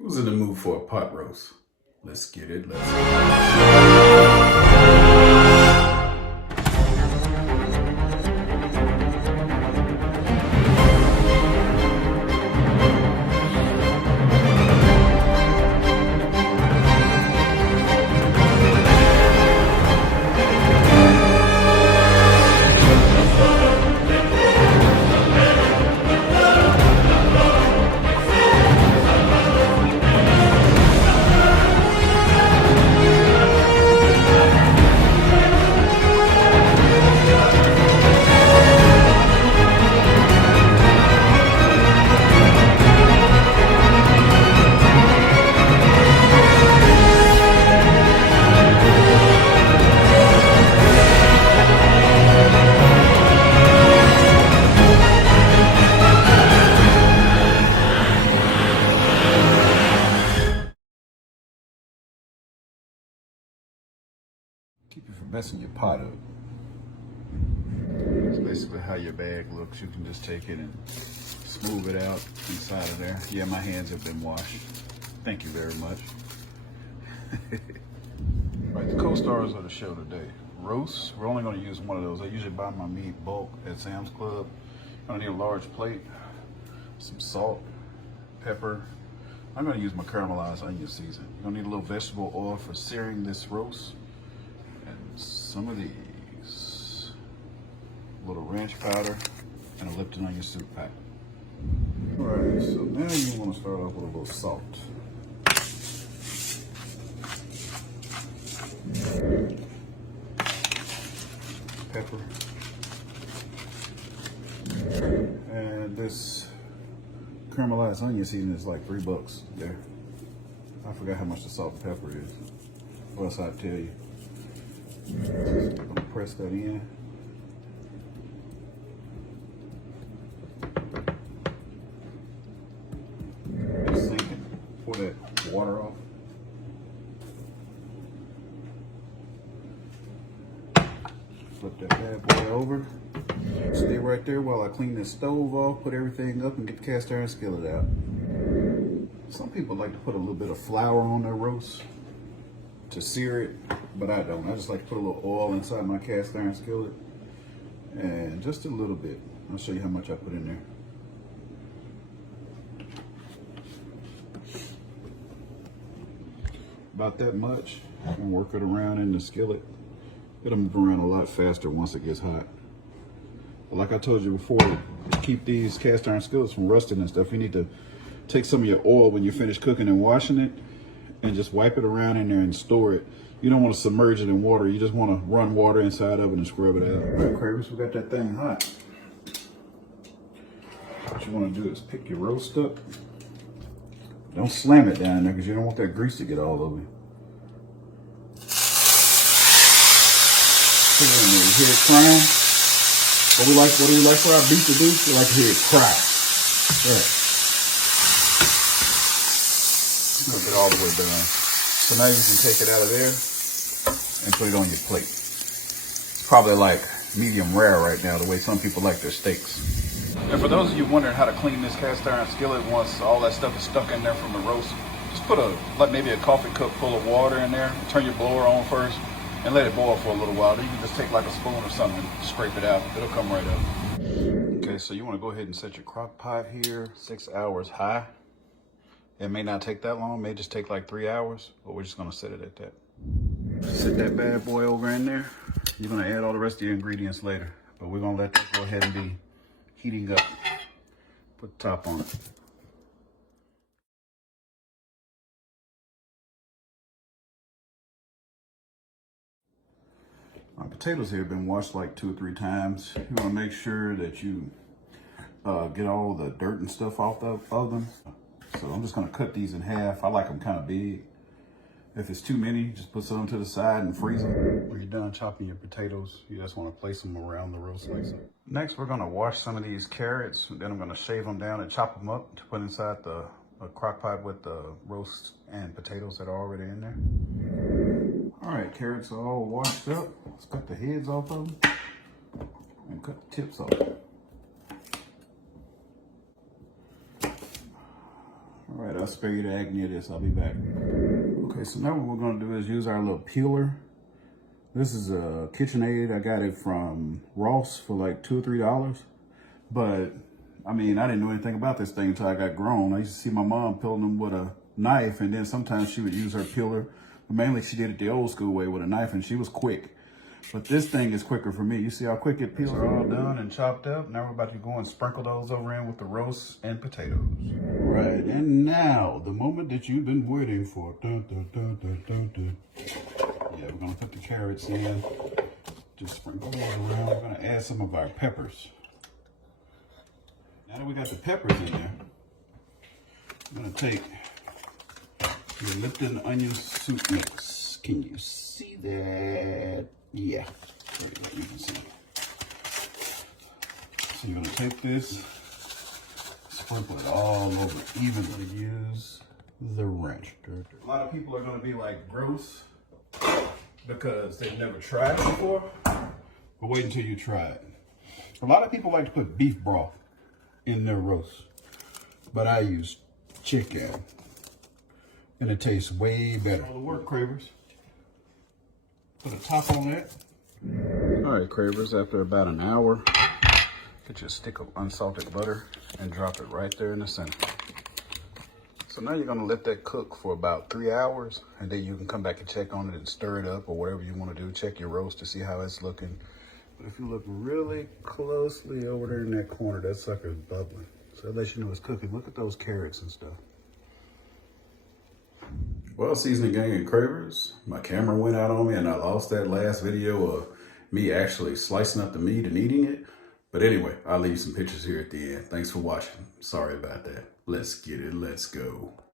Who's in the mood for a pot roast? Let's get it. Let's keep you from messing your pot up. That's basically how your bag looks. You can just take it and smooth it out inside of there. Yeah, my hands have been washed. Thank you very much. Right, the co-stars of the show today. Roast, we're only going to use one of those. I usually buy my meat bulk at Sam's Club. I'm going to need a large plate, some salt, pepper. I'm going to use my caramelized onion season. You're going to need a little vegetable oil for searing this roast. And some of these. A little ranch powder and a Lipton onion soup pack. All right, so now you want to start off with a little salt. Pepper. And this caramelized onion seasoning is like $3 there. I forgot how much the salt and pepper is. What else I'd tell you? So I'm gonna press that in. Just sink it. Pour that water off. Flip that bad boy over. Stay right there while I clean this stove off, put everything up, and get the cast iron skillet out. Some people like to put a little bit of flour on their roast to sear it, but I don't. I just like to put a little oil inside my cast iron skillet, and just a little bit. I'll show you how much I put in there. About that much. I'm gonna work it around in the skillet. It'll move around a lot faster once it gets hot. But like I told you before, to keep these cast iron skillets from rusting and stuff, you need to take some of your oil when you finish cooking and washing it and just wipe it around in there and store it. You don't want to submerge it in water. You just want to run water inside of it and scrub it out. All right, Cravers, we got that thing hot. What you want to do is pick your roast up. Don't slam it down there because you don't want that grease to get all over you. You hear it crying? What do we like for our beef to do? We like to hear it cry. Right. Look it all the way done. So now you can take it out of there and put it on your plate. It's probably like medium rare right now, the way some people like their steaks. And for those of you wondering how to clean this cast iron skillet once all that stuff is stuck in there from the roast, just put maybe a coffee cup full of water in there. Turn your blower on first. And let it boil for a little while. Then you can just take like a spoon or something and scrape it out. It'll come right up. Okay, so you want to go ahead and set your crock pot here, 6 hours high. It may not take that long, it may just take like 3 hours, but we're just gonna set it at that. Set that bad boy over in there. You're gonna add all the rest of your ingredients later, but we're gonna let that go ahead and be heating up. Put the top on it. My potatoes here have been washed like 2 or 3 times. You want to make sure that you get all the dirt and stuff off of them. So I'm just going to cut these in half. I like them kind of big. If it's too many, just put some to the side and freeze them. When you're done chopping your potatoes, you just want to place them around the roast like so. Next, we're going to wash some of these carrots. Then I'm going to shave them down and chop them up to put inside the crock pot with the roast and potatoes that are already in there. All right, carrots are all washed up. Let's cut the heads off of them and cut the tips off. All All right, I'll spare you the agony of this. I'll be back. Okay, so now what we're gonna do is use our little peeler. This is a KitchenAid. I got it from Ross for like $2 or $3. But I mean, I didn't know anything about this thing until I got grown. I used to see my mom peeling them with a knife, and then sometimes she would use her peeler. But mainly she did it the old school way with a knife, and she was quick. But this thing is quicker for me. You see how quick it peels? Are all done and chopped up. Now we're about to go and sprinkle those over in with the roast and potatoes. Right, and now the moment that you've been waiting for. Dun, dun, dun, dun, dun, dun. Yeah, we're gonna put the carrots in. Just sprinkle those around. We're gonna add some of our peppers. Now that we got the peppers in there, I'm gonna take the Lipton onion soup mix. Can you see that? Yeah, you can see. So you're gonna take this, sprinkle it all over evenly. Use the wrench. A lot of people are gonna be like, gross, because they've never tried it before. But wait until you try it. A lot of people like to put beef broth in their roast, but I use chicken, and it tastes way better. All the work, cravers. Put a top on that. All right, cravers, after about an hour, get you a stick of unsalted butter and drop it right there in the center. So now you're gonna let that cook for about 3 hours, and then you can come back and check on it and stir it up or whatever you wanna do. Check your roast to see how it's looking. But if you look really closely over there in that corner, that sucker's bubbling. So that lets you know it's cooking. Look at those carrots and stuff. Well, seasoning gang and cravers, my camera went out on me and I lost that last video of me actually slicing up the meat and eating it. But anyway, I'll leave some pictures here at the end. Thanks for watching. Sorry about that. Let's get it. Let's go.